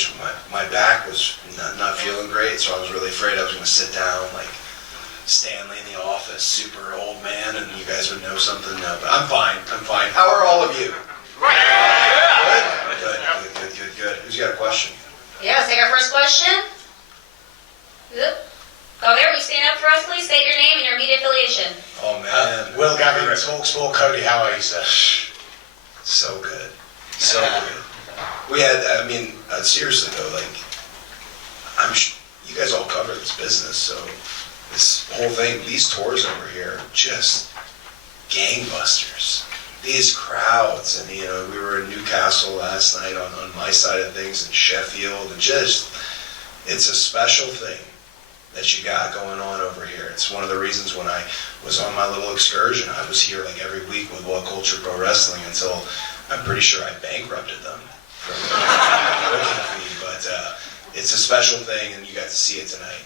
backstage, my back was not feeling great, so I was really afraid I was going to sit down like Stanley in the Office, super old man, and you guys would know something. No, but I'm fine. How are all of you? Good. Who's got a question? Yeah, let's take our first question. Yep. Oh, there, we stand up for us, please. State your name and your media affiliation. Oh, man. Will Gavin, Talksport. Cody, how are you, sir? So good. So good. We had, seriously though, like, you guys all cover this business, so this whole thing, these tours over here, just gangbusters. These crowds, and we were in Newcastle last night on my side of things, in Sheffield, and just, it's a special thing that you got going on over here. It's one of the reasons when I was on my little excursion, I was here like every week with What Culture Pro Wrestling until I'm pretty sure I bankrupted them for the booking fee, but it's a special thing, and you got to see it tonight.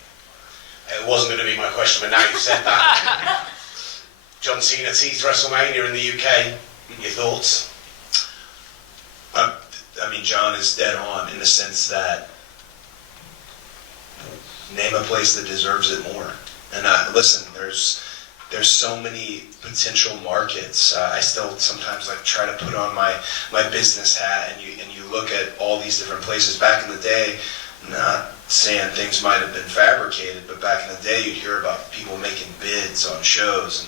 It wasn't going to be my question, but now you've said that. John Cena teased WrestleMania in the UK. Your thoughts? John is dead on in the sense that name a place that deserves it more. And listen, there's so many potential markets. I still sometimes like try to put on my business hat, and you look at all these different places. Back in the day, not saying things might have been fabricated, but back in the day you'd hear about people making bids on shows,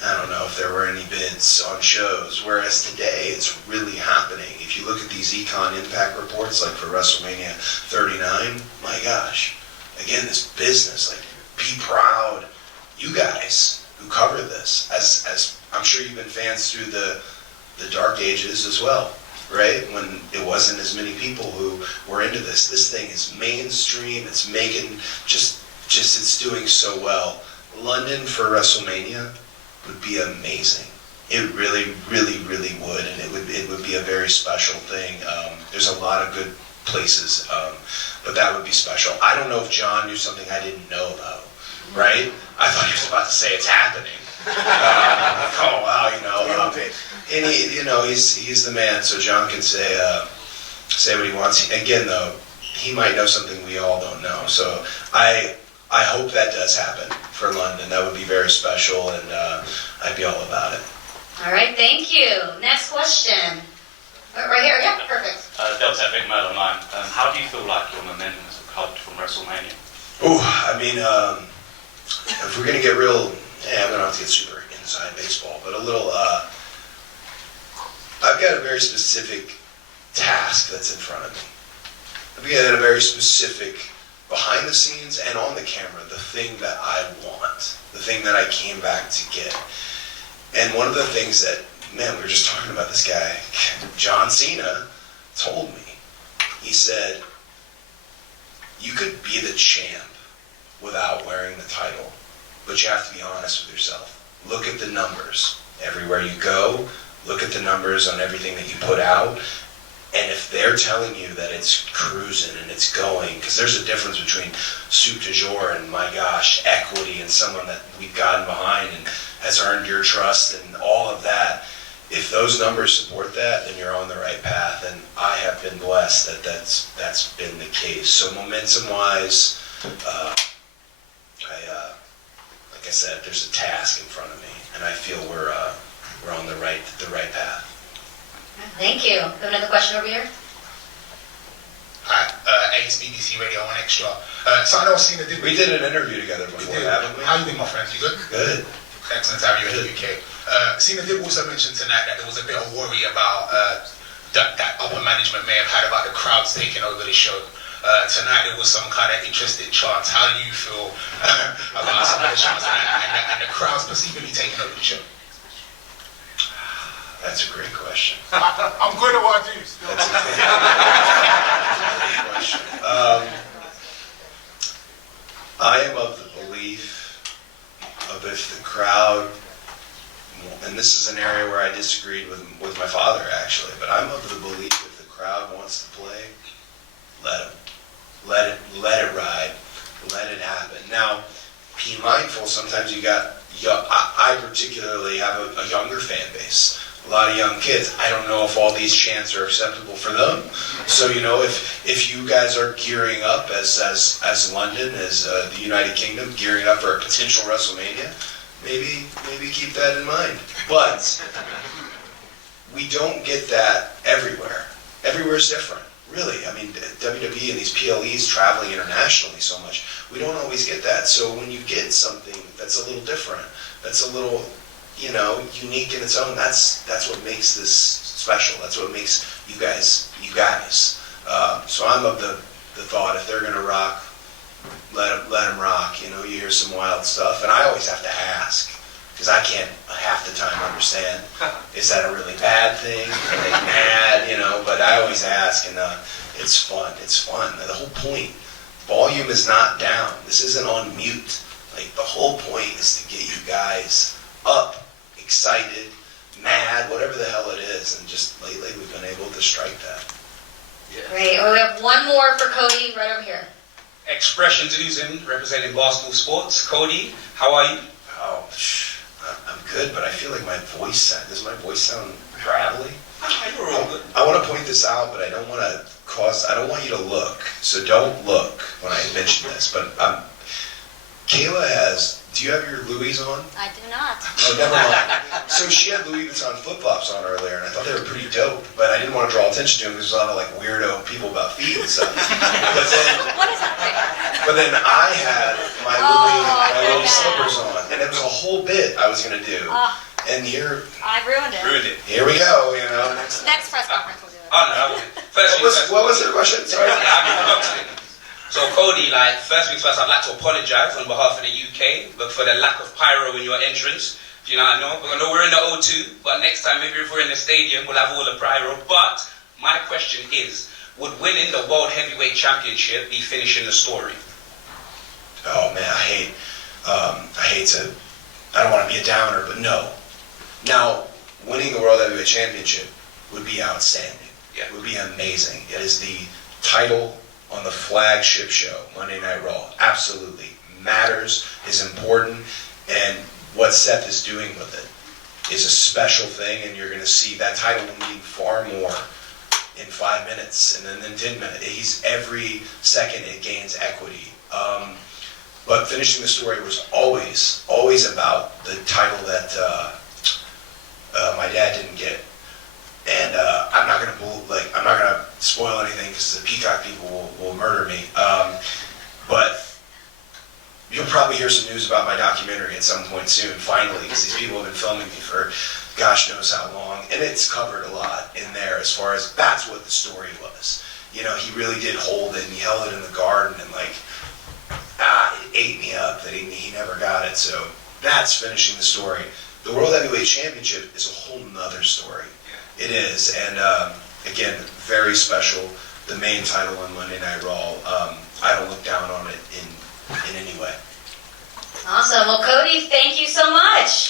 and I don't know if there were any bids on shows, whereas today it's really happening. If you look at these Econ Impact reports, like for WrestleMania 39, my gosh, again, this business, like, be proud, you guys who cover this, as I'm sure you've been fans through the dark ages as well, right? When it wasn't as many people who were into this. This thing is mainstream, it's making, just it's doing so well. London for WrestleMania would be amazing. It really, really, really would, and it would be a very special thing. There's a lot of good places, but that would be special. I don't know if John knew something I didn't know though, right? I thought he was about to say it's happening. Oh wow, and he's the man, so John can say what he wants. Again though, he might know something we all don't know. So I hope that does happen for London. That would be very special, and I'd be all about it. All right, thank you. Next question. Right here, yeah, perfect. Delta Big Mel online. How do you feel like your momentum has recovered from WrestleMania? If we're gonna get real, I'm gonna have to get super inside baseball, but a little. I've got a very specific task that's in front of me. I've got a very specific behind the scenes and on the camera, the thing that I want, the thing that I came back to get. And one of the things that, man, we were just talking about this guy, John Cena, told me. He said, you could be the champ without wearing the title, but you have to be honest with yourself. Look at the numbers. Everywhere you go, look at the numbers on everything that you put out. And if they're telling you that it's cruising and it's going, because there's a difference between soup du jour and, my gosh, equity and someone that we've gotten behind and has earned your trust and all of that. If those numbers support that, then you're on the right path. And I have been blessed that that's been the case. So momentum-wise, like I said, there's a task in front of me, and I feel we're on the right path. Thank you. We have another question over here. Hi, Ace, BBC Radio 1 Extra. So I know Cena did... We did an interview together before, haven't we? How you doing, my friends? You good? Good. Excellent to have you in the UK. Cena did also mention tonight that there was a bit of worry about that upper management may have had about the crowds taking over the show. Tonight there was some kind of interesting chants. How do you feel about some of the chants and the crowds perceiving me taking over the show? That's a great question. I'm good at what I do. That's a great question. I am of the belief of if the crowd, and this is an area where I disagreed with my father actually, but I'm of the belief if the crowd wants to play, let them. Let it ride. Let it happen. Now, be mindful, sometimes you got, I particularly have a younger fan base. a lot of young kids. I don't know if all these chants are acceptable for them. So, you know, if you guys are gearing up as London, as the United Kingdom, gearing up for a potential WrestleMania, maybe keep that in mind. But we don't get that everywhere. Everywhere is different. Really, I mean, WWE and these PLEs traveling internationally so much, we don't always get that. So when you get something that's a little different, that's a little, you know, unique in its own, that's what makes this special. That's what makes you guys, you guys. So I'm of the thought, if they're gonna rock, let them rock. You know, you hear some wild stuff, and I always have to ask, because I can't half the time understand, is that a really bad thing? Are they mad? You know, but I always ask, and it's fun. It's fun. The whole point, volume is not down. This isn't on mute. Like, the whole point is to get you guys up, excited, mad, whatever the hell it is, and just lately we've been able to strike that. Great. Well, we have one more for Cody right over here. Expressions oozing, representing Barstool Sports. Cody, how are you? Oh, I'm good, but I feel like my voice, does my voice sound gravelly? You're all good. I want to point this out, but I don't want you to look, so don't look when I mention this, but Kayla do you have your Louis on? I do not. Oh, never mind. So she had Louis Vuitton flip-flops on earlier, and I thought they were pretty dope, but I didn't want to draw attention to them because there's a lot of like weirdo people about feet and stuff. What is that thing? But then I had my Louis slippers on, and it was a whole bit I was going to do. And I ruined it. Ruined it. here we go, you know. Next press conference we'll do it. Oh, no. What was the question? Sorry. So Cody, like, first things first, I'd like to apologise on behalf of the UK, but for the lack of pyro in your entrance. Do you know what I know? I know we're in the O2, but next time, maybe if we're in the stadium, we'll have all the pyro. But my question is, would winning the World Heavyweight Championship be finishing the story? Oh man, I don't want to be a downer, but no. Now, winning the World Heavyweight Championship would be outstanding. Yeah. It would be amazing. It is the title on the flagship show, Monday Night Raw. Absolutely matters, is important, and what Seth is doing with it is a special thing, and you're going to see that title will mean far more in 5 minutes and then in 10 minutes. He's every second it gains equity. But finishing the story was always about the title that my dad didn't get. And I'm not gonna spoil anything because the Peacock people will murder me. But you'll probably hear some news about my documentary at some point soon, finally, because these people have been filming me for gosh knows how long, and it's covered a lot in there as far as that's what the story was. You know, he really did hold it, and he held it in the garden, and like, it ate me up that he never got it. So that's finishing the story. The World Heavyweight Championship is a whole nother story. It is, and again, very special. The main title on Monday Night Raw. I don't look down on it in any way. Awesome. Well, Cody, thank you so much.